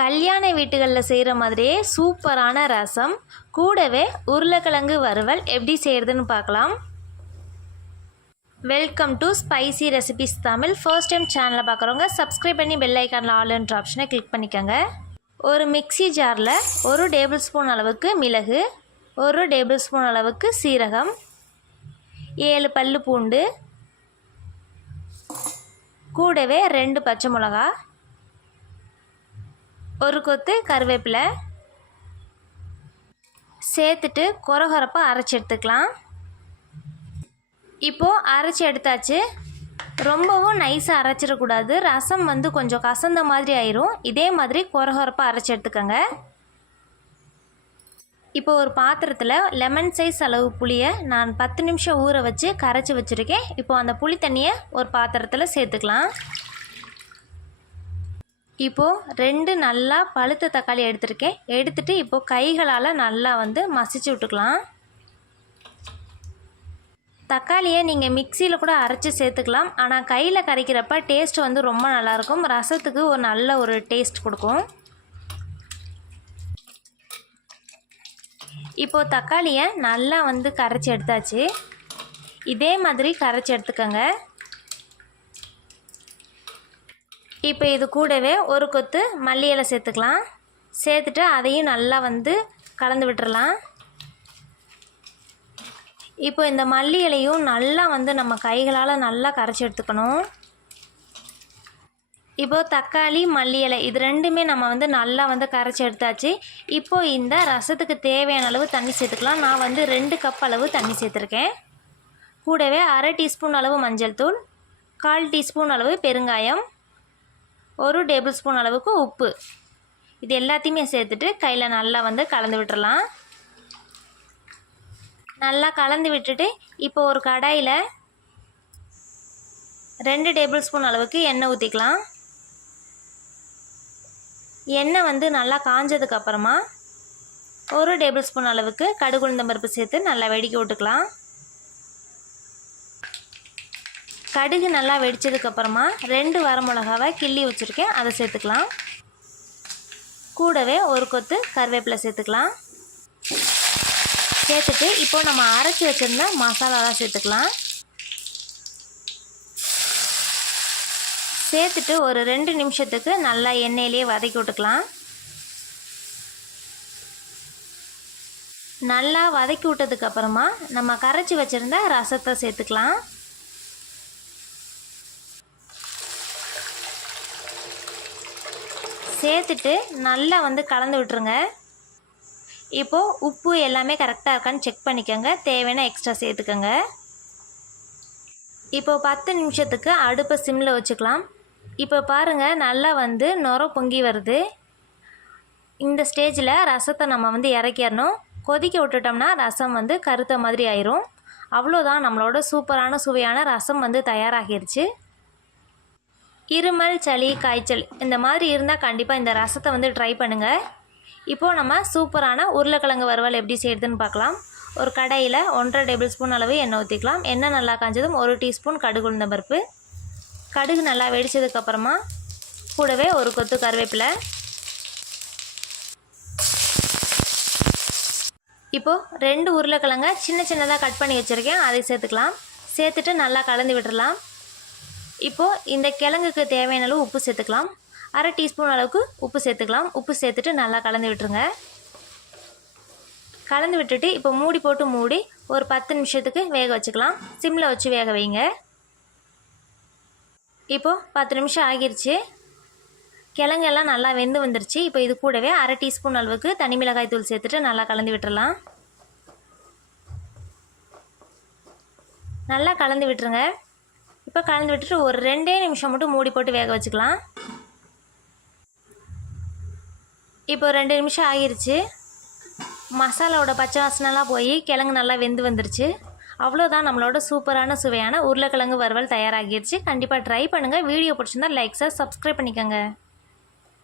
கல்யாண வீட்டுகளில் செய்கிற மாதிரியே சூப்பரான ரசம் கூடவே உருளைக்கிழங்கு வறுவல் எப்படி செய்கிறதுன்னு பார்க்கலாம். Welcome to spicy recipes Tamil. First time சேனலை பார்க்குறவங்க சப்ஸ்கிரைப் பண்ணி பெல் ஐக்கானில் ஆல்ன்ற ஆப்ஷனை கிளிக் பண்ணிக்கோங்க. ஒரு மிக்சி ஜாரில் 1 டேபிள் ஸ்பூன் அளவுக்கு மிளகு, 1 டேபிள் ஸ்பூன் அளவுக்கு சீரகம், 7 பல்லு பூண்டு, கூடவே 2 பச்சை மிளகா, ஒரு கொத்து கருவேப்பிலை சேர்த்துட்டு கொரகொரப்பாக அரைச்சி எடுத்துக்கலாம். இப்போது அரைச்சி எடுத்தாச்சு. ரொம்பவும் நைஸாக அரைச்சிடக்கூடாது, ரசம் கொஞ்சம் கசந்த மாதிரி ஆயிரும். இதே மாதிரி கொரகொரப்பாக அரைச்சி எடுத்துக்கோங்க. இப்போ ஒரு பாத்திரத்தில் லெமன் சைஸ் அளவு புளியை நான் 10 நிமிஷம் ஊற வச்சு கரைச்சி வச்சுருக்கேன். இப்போது அந்த புளி தண்ணியை ஒரு பாத்திரத்தில் சேர்த்துக்கலாம். இப்போது 2 நல்லா பழுத்த தக்காளி எடுத்துருக்கேன். எடுத்துகிட்டு இப்போது கைகளால் நல்லா மசிச்சு விட்டுக்கலாம். தக்காளியை நீங்கள் மிக்சியில் கூட அரைச்சி சேர்த்துக்கலாம். ஆனால் கையில் கரைக்கிறப்ப டேஸ்ட் ரொம்ப நல்லாயிருக்கும். ரசத்துக்கு ஒரு நல்ல ஒரு டேஸ்ட் கொடுக்கும். இப்போது தக்காளியை நல்லா கரைச்சி எடுத்தாச்சு. இதே மாதிரி கரைச்சி எடுத்துக்கோங்க. இப்போ இது கூடவே ஒரு கொத்து மல்லி இலை சேர்த்துக்கலாம். சேர்த்துட்டு அதையும் நல்லா கலந்து விட்டுறலாம். இப்போ இந்த மல்லி இலையும் நல்லா நம்ம கைகளால் நல்லா கரைச்சி எடுத்துக்கணும். இப்போது தக்காளி மல்லி இலை இது ரெண்டுமே நம்ம நல்லா கரைச்சி எடுத்தாச்சு. இப்போது இந்த ரசத்துக்கு தேவையான அளவு தண்ணி சேர்த்துக்கலாம். நான் 2 கப் அளவு தண்ணி சேர்த்துருக்கேன். கூடவே 1/2 டீஸ்பூன் அளவு மஞ்சள் தூள், 1/4 டீஸ்பூன் அளவு பெருங்காயம், 1 டேபிள் ஸ்பூன் அளவுக்கு உப்பு, இது எல்லாத்தையுமே சேர்த்துட்டு கையில் நல்லா கலந்து விட்டுறலாம். நல்லா கலந்து விட்டுட்டு இப்போ ஒரு கடாயில் 2 டேபிள் ஸ்பூன் அளவுக்கு எண்ணெய் ஊற்றிக்கலாம். எண்ணெய் நல்லா காஞ்சதுக்கப்புறமா 1 டேபிள் ஸ்பூன் அளவுக்கு கடுகு உளுந்தம் பருப்பு சேர்த்து நல்லா வெடிக்க விட்டுக்கலாம். கடுகு நல்லா வெடித்ததுக்கப்புறமா 2 வரமிளகாவை கிள்ளி வச்சுருக்கேன், அதை சேர்த்துக்கலாம். கூடவே ஒரு கொத்து கருவேப்பிலை சேர்த்துக்கலாம். சேர்த்துட்டு இப்போது நம்ம அரைச்சி வச்சுருந்த மசாலாலாம் சேர்த்துக்கலாம். சேர்த்துட்டு ஒரு 2 நிமிஷத்துக்கு நல்லா எண்ணெயிலே வதக்கி விட்டுக்கலாம். நல்லா வதக்கி விட்டதுக்கப்புறமா நம்ம கரைச்சி வச்சுருந்த ரசத்தை சேர்த்துக்கலாம். சேர்த்துட்டு நல்லா கலந்து விட்டுருங்க. இப்போது உப்பு எல்லாமே கரெக்டாக இருக்கான்னு செக் பண்ணிக்கோங்க. தேவையான எக்ஸ்ட்ரா சேர்த்துக்கோங்க. இப்போது 10 நிமிஷத்துக்கு அடுப்பை சிம்மில் வச்சுக்கலாம். இப்போ பாருங்கள் நல்லா நுர பொங்கி வருது. இந்த ஸ்டேஜில் ரசத்தை நம்ம இறக்கிடணும். கொதிக்க விட்டுட்டோம்னா ரசம் கருத்த மாதிரி ஆயிரும். அவ்வளோதான், நம்மளோட சூப்பரான சுவையான ரசம் தயாராகிருச்சு. இருமல், சளி, காய்ச்சல் இந்த மாதிரி இருந்தால் கண்டிப்பாக இந்த ரசத்தை ட்ரை பண்ணுங்கள். இப்போது நம்ம சூப்பரான உருளைக்கிழங்கு வறுவல் எப்படி செய்கிறதுன்னு பார்க்கலாம். ஒரு கடாயில் 1.5 டேபிள் ஸ்பூன் அளவு எண்ணெய் ஊற்றிக்கலாம். எண்ணெய் நல்லா காஞ்சதும் 1 டீஸ்பூன் கடுகு உளுந்தம் பருப்பு, கடுகு நல்லா வெடித்ததுக்கப்புறமா கூடவே ஒரு கொத்து கருவேப்பிலை. இப்போது 2 உருளைக்கிழங்கை சின்ன சின்னதாக கட் பண்ணி வச்சுருக்கேன், அதை சேர்த்துக்கலாம். சேர்த்துட்டு நல்லா கலந்து விட்டுடலாம். இப்போது இந்த கிழங்குக்கு தேவையான அளவு உப்பு சேர்த்துக்கலாம். 1/2 டீஸ்பூன் அளவுக்கு உப்பு சேர்த்துக்கலாம். உப்பு சேர்த்துட்டு நல்லா கலந்து விட்டுருங்க. கலந்து விட்டுட்டு இப்போ மூடி போட்டு மூடி ஒரு 10 நிமிஷத்துக்கு வேக வச்சுக்கலாம். சிம்மில் வச்சு வேக வைங்க. இப்போது 10 நிமிஷம் ஆகிருச்சு. கிழங்கெல்லாம் நல்லா வெந்து வந்துருச்சு. இப்போ இது கூடவே 1/2 டீஸ்பூன் அளவுக்கு தனி மிளகாய் தூள் சேர்த்துட்டு நல்லா கலந்து விட்டுறலாம். நல்லா கலந்து விட்டுருங்க. இப்போ கலந்து விட்டுட்டு ஒரு 2 நிமிஷம் மட்டும் மூடி போட்டு வேக வச்சுக்கலாம். இப்போ 2 நிமிஷம் ஆகிருச்சு. மசாலாவோட பச்சை வாசனைலாம் போய் கிழங்கு நல்லா வெந்து வந்துருச்சு. அவ்வளோதான், நம்மளோட சூப்பரான சுவையான உருளைக்கிழங்கு வறுவல் தயாராகிருச்சு. கண்டிப்பாக ட்ரை பண்ணுங்கள். வீடியோ பிடிச்சிருந்தா லைக், சப்ஸ்கிரைப் பண்ணிக்கோங்க.